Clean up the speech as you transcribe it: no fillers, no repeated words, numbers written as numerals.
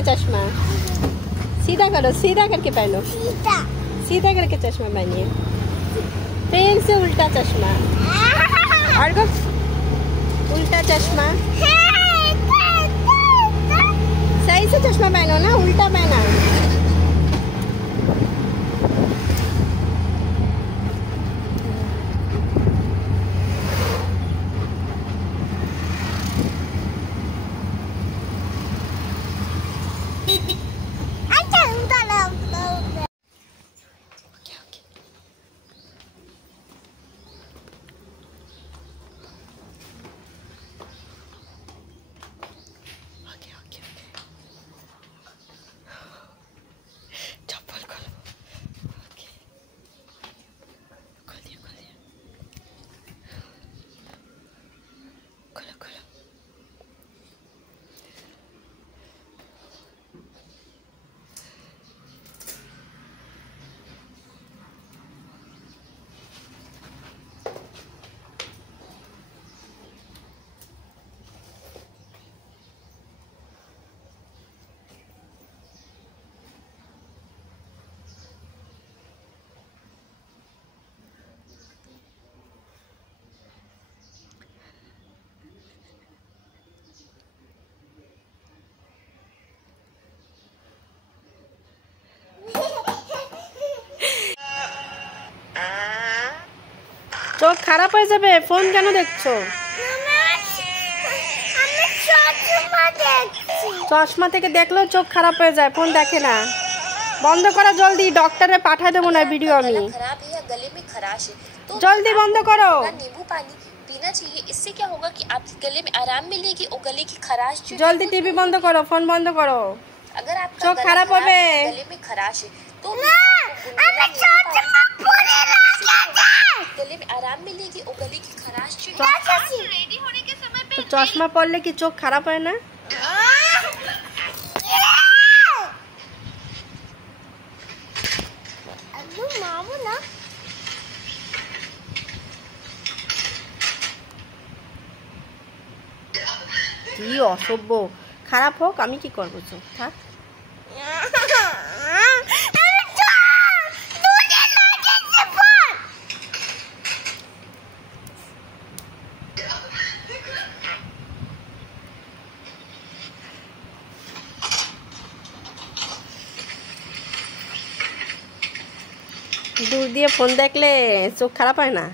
पहनना चश्मा, सीधा करो, सीधा करके पहनो, सीधा करके चश्मा पहनिए, फिर से उल्टा चश्मा, और उल्टा चश्मा, सही से चश्मा पहनो ना, उल्टा पहना। চোখ খারাপ হয়ে যাবে, ফোন কেন দেখছো? চশমা থেকে দেখলেও চোখ খারাপ হয়ে যায়, ফোন দেখে না। বন্ধ করো জলদি, ডক্টরে পাঠিয়ে দেবো না ভিডিও আমি। जल्दी बंद करो। नींबू पानी पीना चाहिए, इससे क्या होगा कि आपके गले में आराम मिलेगी और गले की खराश जो जल्दी टीवी बंद करो, फोन बंद करो। अगर आपका चोख खराब हो गए, गले में खराश है तो गले में आराम मिलेगी और गले की खराश जो रेडी होने के समय पे। तो चश्मा पहनले की चोख खराब है ना? কি অসভ্য, খারাপ হোক, আমি কি করবো, চোখ থাক। দূর দিয়ে ফোন দেখলে চোখ খারাপ হয় না?